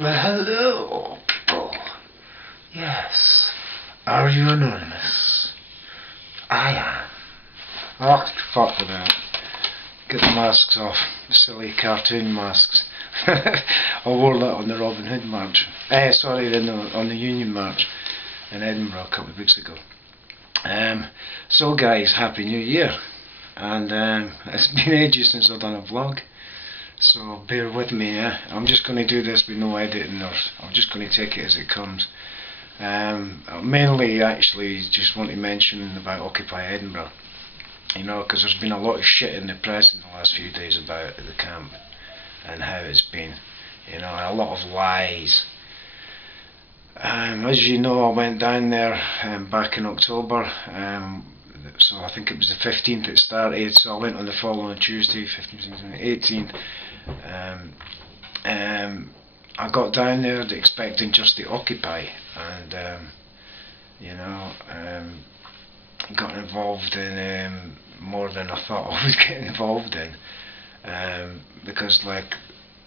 Well, hello, people. Yes. Are you anonymous? I am. Oh, fuck with that. Get the masks off. Silly cartoon masks. I wore that on the Robin Hood March. On the Union March in Edinburgh a couple of weeks ago. So guys, Happy New Year. And it's been ages since I've done a vlog. So bear with me, I'm just going to do this with no editing, or I'm just going to take it as it comes. Mainly actually just want to mention about Occupy Edinburgh, you know, because there's been a lot of shit in the press in the last few days about the camp and how it's been, you know, and a lot of lies. As you know, I went down there back in October, so I think it was the 15th it started, so I went on the following Tuesday, 15th, 16th, 18th. I got down there expecting just to occupy, and you know, got involved in more than I thought I would get involved in, because, like,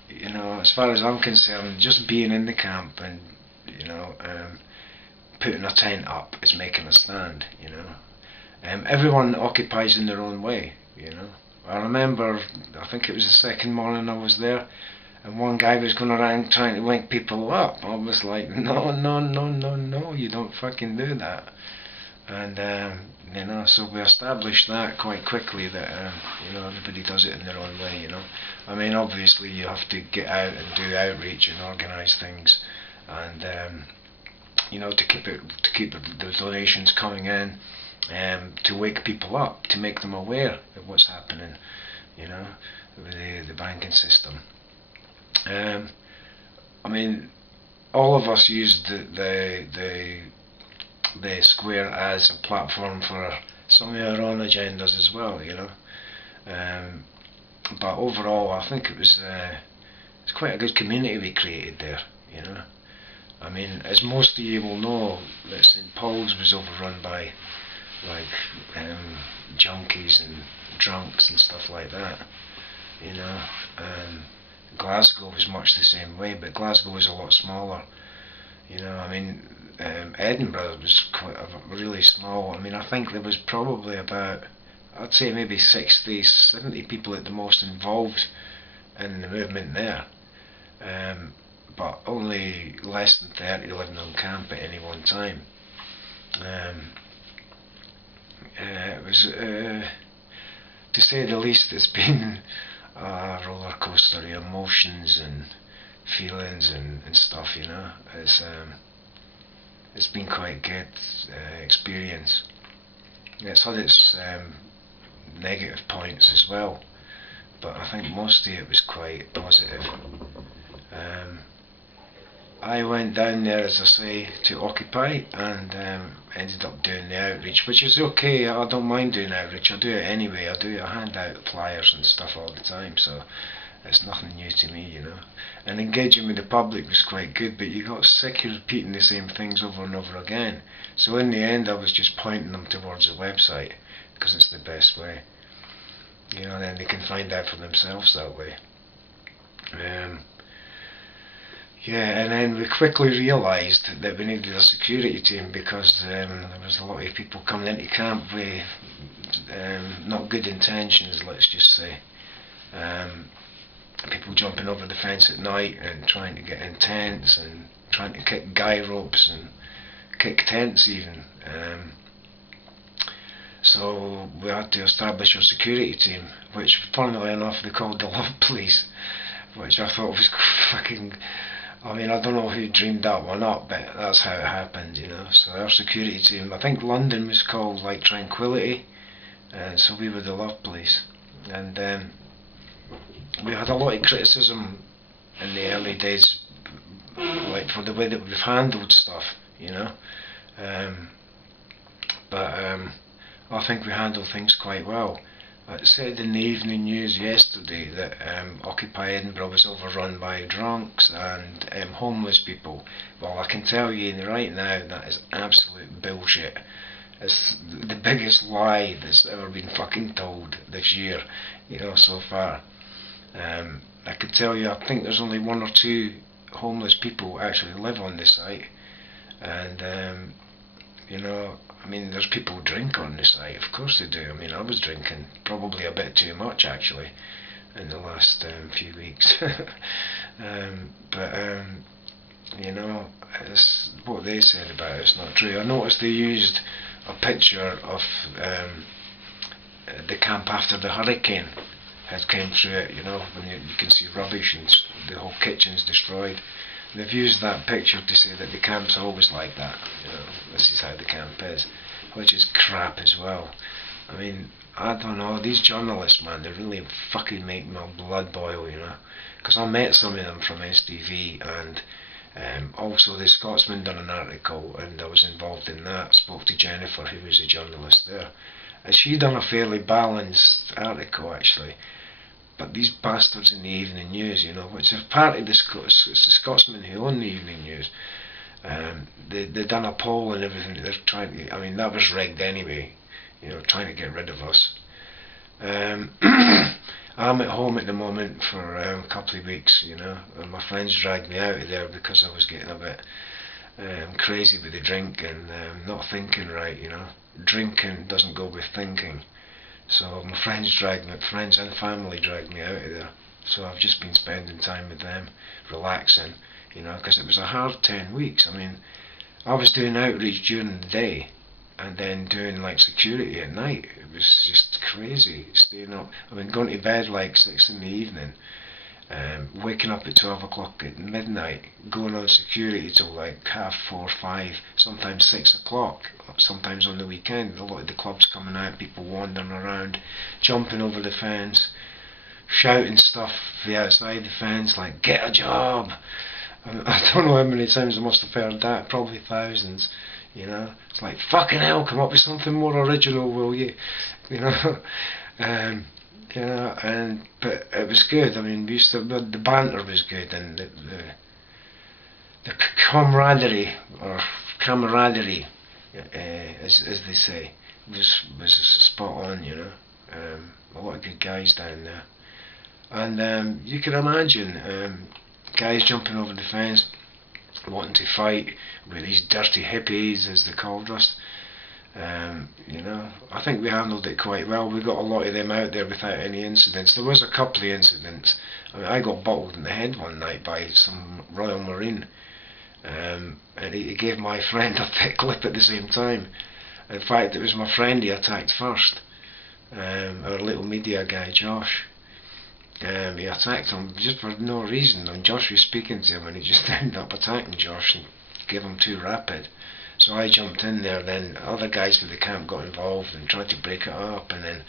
you know, as far as I'm concerned, just being in the camp and, you know, putting a tent up is making a stand, you know. Everyone occupies in their own way, you know. I remember, I think it was the second morning I was there, and one guy was going around trying to wake people up. I was like, no, you don't fucking do that. And you know, so we established that quite quickly, that you know, everybody does it in their own way, you know. I mean, obviously you have to get out and do outreach and organise things, and you know, to keep the donations coming in, to wake people up, to make them aware of what's happening, you know, with the banking system. I mean, all of us use the square as a platform for some of our own agendas as well, you know. But overall, I think it's quite a good community we created there, you know. I mean, as most of you will know, that St Paul's was overrun by, like, junkies and drunks and stuff like that, you know. Glasgow was much the same way, but Glasgow was a lot smaller, you know. I mean, Edinburgh was quite really small. I mean, I think there was probably about, I'd say maybe 60, 70 people at the most involved in the movement there, but only less than 30 living on camp at any one time. It was, to say the least, it's been a roller coaster of emotions and feelings and stuff, you know. It's been quite a good experience. It's had its negative points as well, but I think most of it was quite positive. I went down there, as I say, to occupy, and ended up doing the outreach, which is okay. I don't mind doing outreach. I do it anyway. I hand out flyers and stuff all the time, so it's nothing new to me, you know. And engaging with the public was quite good, but you got sick of repeating the same things over and over again. So in the end, I was just pointing them towards the website, because it's the best way, you know. Then they can find out for themselves that way. Yeah, and then we quickly realised that we needed a security team, because there was a lot of people coming into camp with not good intentions, let's just say. People jumping over the fence at night and trying to get in tents and trying to kick guy ropes and kick tents even. So we had to establish a security team, which, funnily enough, they called the Love Police, which I thought was fucking... I mean, I don't know who dreamed that one up, but that's how it happened, you know. So our security team, I think London was called, like, Tranquility, so we were the Love Police. And we had a lot of criticism in the early days, like, for the way that we've handled stuff, you know. But I think we handled things quite well. It said in the evening news yesterday that Occupy Edinburgh was overrun by drunks and homeless people. Well, I can tell you right now that is absolute bullshit. It's the biggest lie that's ever been fucking told this year, you know, so far. I can tell you, I think there's only one or two homeless people actually live on the site, and you know, I mean, there's people who drink on the site, of course they do. I mean, I was drinking, probably a bit too much actually, in the last few weeks. But you know, it's what they said about it's not true. I noticed they used a picture of the camp after the hurricane had came through it, you know, when you can see rubbish and the whole kitchen's destroyed. They've used that picture to say that the camp's always like that, you know, this is how the camp is, which is crap as well. I mean, I don't know, these journalists, man, they really fucking make my blood boil, you know, because I met some of them from STV, and also the Scotsman done an article, and I was involved in that, spoke to Jennifer, who was a journalist there, and she done a fairly balanced article actually. But these bastards in the evening news, you know, which are part of it's the Scotsmen who own the evening news, they done a poll and everything. They're trying to, I mean, that was rigged anyway, you know, trying to get rid of us. I'm at home at the moment for a couple of weeks, you know, and my friends dragged me out of there because I was getting a bit crazy with the drink and not thinking right, you know. Drinking doesn't go with thinking. So my friends and family dragged me out of there. So I've just been spending time with them, relaxing, you know, because it was a hard 10 weeks. I mean, I was doing outreach during the day, and then doing like security at night. It was just crazy, staying up. I mean, going to bed like 6 in the evening, waking up at 12 o'clock at midnight, going on security till like 4:30, 5, sometimes 6 o'clock, sometimes on the weekend. A lot of the clubs coming out, people wandering around, jumping over the fence, shouting stuff outside the fence like, get a job. I don't know how many times I must have heard that, probably thousands, you know. It's like, fucking hell, come up with something more original, will you? You know. You know, but it was good. I mean, the banter was good, and the camaraderie, as they say, was spot on. You know, a lot of good guys down there, and you can imagine guys jumping over the fence, wanting to fight with these dirty hippies, as they called us. You know, I think we handled it quite well. We got a lot of them out there without any incidents. There was a couple of incidents. I mean, I got bottled in the head one night by some Royal Marine, and he gave my friend a thick lip at the same time. In fact, it was my friend he attacked first, our little media guy Josh. He attacked him just for no reason, and Josh was speaking to him, and he just ended up attacking Josh and gave him 2 rapid. So I jumped in there, then other guys from the camp got involved and tried to break it up, and then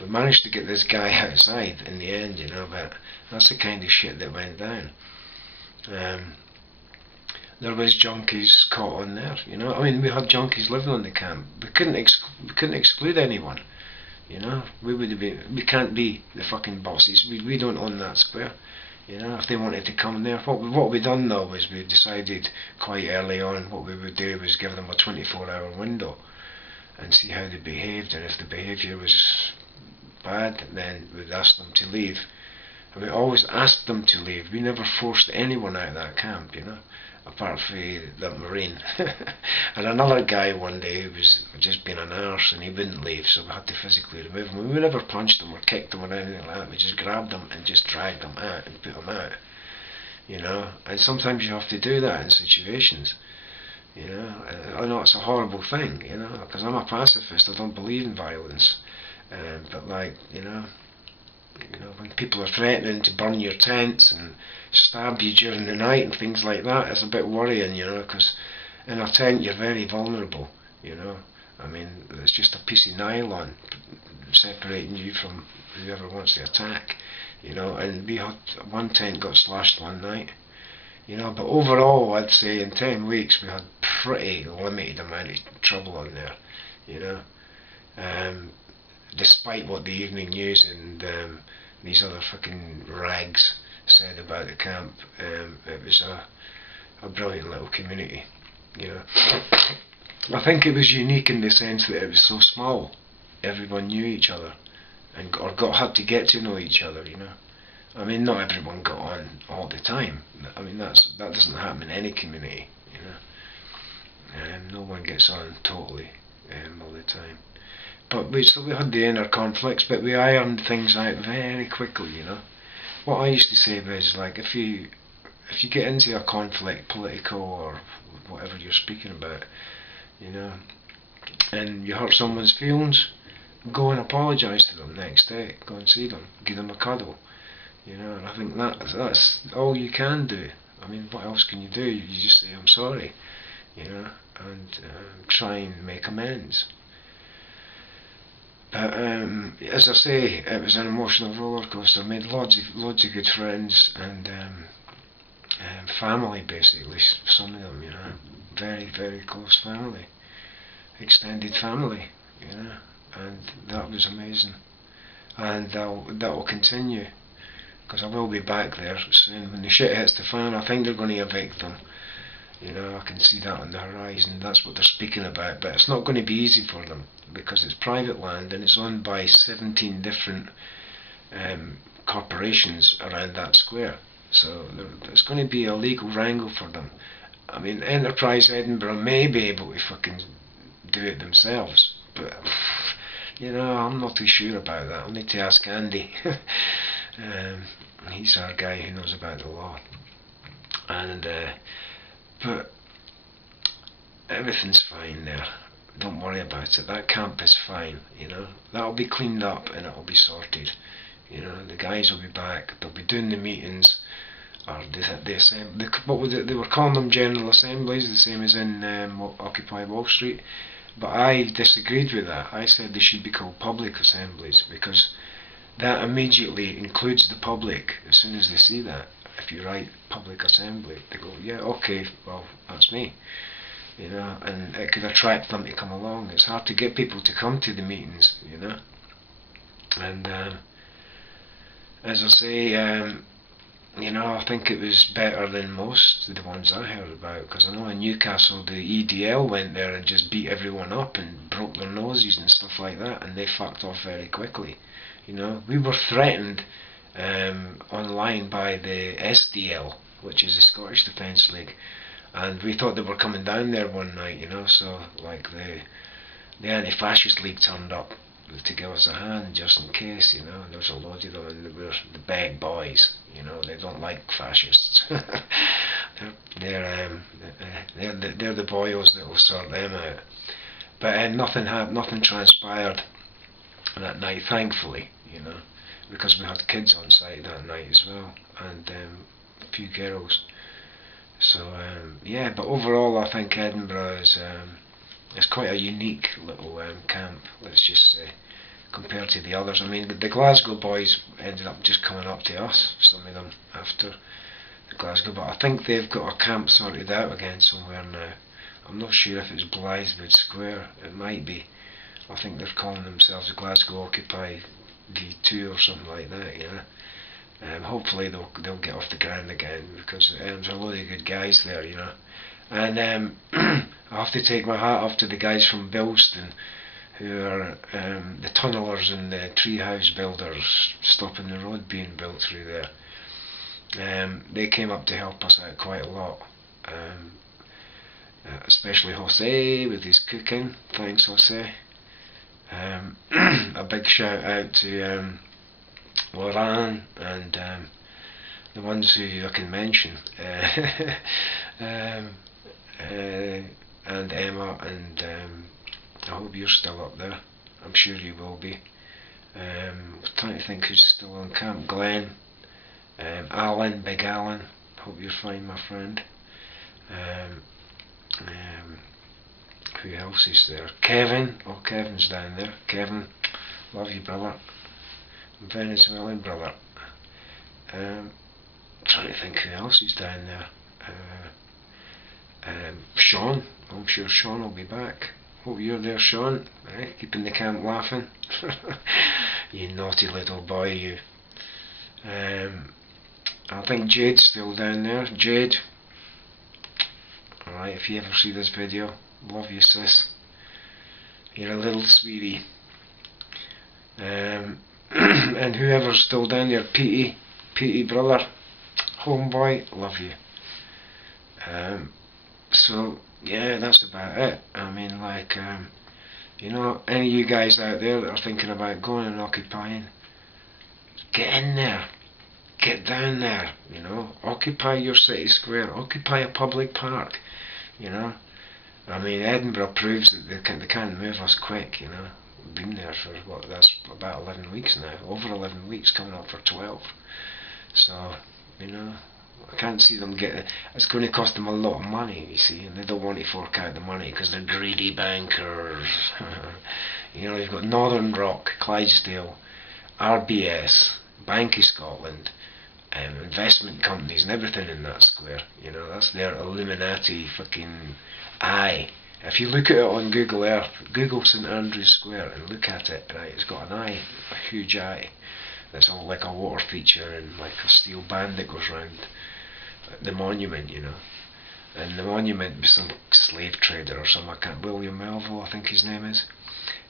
we managed to get this guy outside in the end, you know. But that's the kind of shit that went down. There was junkies caught on there, you know. I mean, we had junkies living on the camp. We couldn't exclude anyone, you know. We can't be the fucking bosses. We don't own that square. You know, if they wanted to come there, what we done though was we decided quite early on what we would do was give them a 24-hour window and see how they behaved, and if the behaviour was bad, then we'd ask them to leave. And we always asked them to leave. We never forced anyone out of that camp, you know, apart from the Marine. And another guy one day who was just being an arse, and he wouldn't leave, so we had to physically remove him. We never punched him or kicked him or anything like that. We just grabbed him and just dragged him out and put him out, you know. And sometimes you have to do that in situations, you know. I know it's a horrible thing, you know, because I'm a pacifist. I don't believe in violence, but like, you know, when people are threatening to burn your tents and stab you during the night and things like that, it's a bit worrying, you know, because in a tent you're very vulnerable, you know. I mean, it's just a piece of nylon separating you from whoever wants to attack, you know. And we had one tent got slashed one night, you know, but overall I'd say in 10 weeks we had pretty limited amount of trouble on there, you know. Despite what the evening news and these other fucking rags said about the camp, it was a brilliant little community, you know. I think it was unique in the sense that it was so small. Everyone knew each other, and had to get to know each other, you know. I mean, not everyone got on all the time. I mean, that doesn't happen in any community, you know. No one gets on totally all the time. But we had the inner conflicts, but we ironed things out very quickly, you know. What I used to say was, like, if you get into a conflict, political or whatever you're speaking about, you know, and you hurt someone's feelings, go and apologise to them next day. Go and see them, give them a cuddle, you know. And I think that's all you can do. I mean, what else can you do? You just say I'm sorry, you know, and try and make amends. But as I say, it was an emotional roller coaster. I made loads of good friends and family, basically. Some of them, you know, very, very close family, extended family, you know, and that was amazing. And that will continue, because I will be back there soon. When the shit hits the fan, I think they're going to evict them. You know, I can see that on the horizon. That's what they're speaking about. But it's not going to be easy for them, because it's private land and it's owned by 17 different corporations around that square. So there's going to be a legal wrangle for them. I mean, Enterprise Edinburgh may be able to fucking do it themselves, but you know, I'm not too sure about that. I'll need to ask Andy. He's our guy who knows about the law. And but everything's fine there. Don't worry about it. That camp is fine, you know. That'll be cleaned up and it'll be sorted. You know, the guys will be back. They'll be doing the meetings, or they were calling them general assemblies, the same as in Occupy Wall Street. But I disagreed with that. I said they should be called public assemblies, because that immediately includes the public. As soon as they see that, if you write public assembly, they go, yeah, okay, well, that's me, you know, and it could attract them to come along. It's hard to get people to come to the meetings, you know. And as I say, you know, I think it was better than most of the ones I heard about, because I know in Newcastle the EDL went there and just beat everyone up and broke their noses and stuff like that, and they fucked off very quickly. You know, we were threatened online by the SDL, which is the Scottish Defence League, and we thought they were coming down there one night, you know, so like the Anti-Fascist League turned up to give us a hand just in case, you know. There was a load of them, and they were the bad boys, you know. They don't like fascists. they're the boyos that will sort them out. But nothing transpired that night, thankfully, you know, because we had kids on site that night as well, and a few girls. So yeah, but overall I think Edinburgh is it's quite a unique little camp, let's just say, compared to the others. I mean, the Glasgow boys ended up just coming up to us, some of them, after the Glasgow, but I think they've got a camp sorted out again somewhere now. I'm not sure if it's Blythewood Square, it might be. I think they're calling themselves Glasgow Occupy V2 or something like that, you know. Hopefully they'll get off the ground again, because there's a load of good guys there, you know. And I have to take my hat off to the guys from Bilston, who are the tunnellers and the treehouse builders stopping the road being built through there. They came up to help us out quite a lot, especially Jose with his cooking. Thanks, Jose. A big shout out to Loran and the ones who I can mention, and Emma, and I hope you're still up there. I'm sure you will be. I'm trying to think who's still on camp. Glenn, Alan, Big Alan, hope you're fine, my friend. Who else is there? Kevin, oh, Kevin's down there. Kevin, love you, brother. Venezuelan brother. Trying to think who else is down there. Sean, I'm sure Sean will be back. Hope you're there, Sean. Keeping the camp laughing. You naughty little boy, you. I think Jade's still down there. Jade. Alright, if you ever see this video, love you, sis. You're a little sweetie. And whoever's still down there, Petey, Petey brother, homeboy, love you. So yeah, that's about it. I mean, like, you know, any of you guys out there that are thinking about going and occupying, get in there, get down there, you know, occupy your city square, occupy a public park, you know. I mean, Edinburgh proves that they can't move us quick, you know. We've been there for, what, that's about 11 weeks now, over 11 weeks, coming up for 12. So, you know, I can't see them getting, it's going to cost them a lot of money, you see, and they don't want to fork out the money because they're greedy bankers. You know, you've got Northern Rock, Clydesdale, RBS, Bank of Scotland, investment companies and everything in that square. You know, that's their Illuminati fucking eye. If you look at it on Google Earth, Google St Andrews Square and look at it, right, it's got an eye, a huge eye. It's all like a water feature and like a steel band that goes round the monument, you know. And the monument was some slave trader or something, I can't, William Melville I think his name is.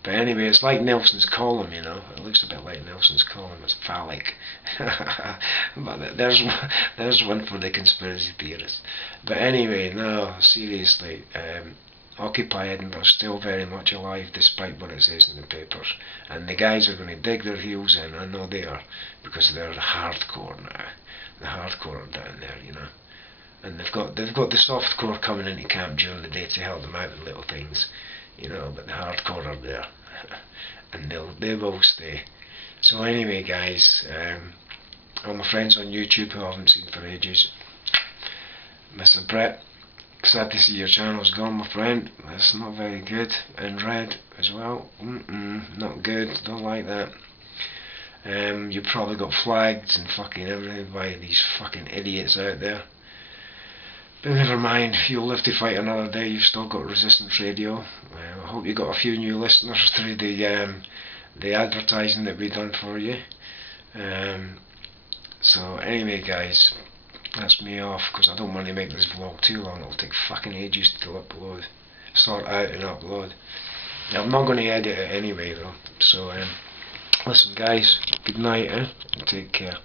But anyway, it's like Nelson's column, you know. It looks a bit like Nelson's column. It's phallic. But there's one for the conspiracy theorists. But anyway, no, seriously, Occupy Edinburgh is still very much alive despite what it says in the papers. And the guys are going to dig their heels in, I know they are, because they're hardcore now. The hardcore are down there, you know. And they've got the softcore coming into camp during the day to help them out with little things, you know, but the hardcore are there. And they will stay. So anyway, guys, all my friends on YouTube who I haven't seen for ages, Mr. Brett, sad to see your channel's gone, my friend. That's not very good. And Red as well, not good, don't like that. You probably got flagged and fucking everything by these fucking idiots out there. But never mind, you'll live to fight another day. You've still got Resistance Radio. I hope you got a few new listeners through the advertising that we done for you. So anyway, guys, that's me off because I don't want to make this vlog too long. It'll take fucking ages to upload, sort out and upload. I'm not going to edit it anyway though. So listen, guys, good night, and take care.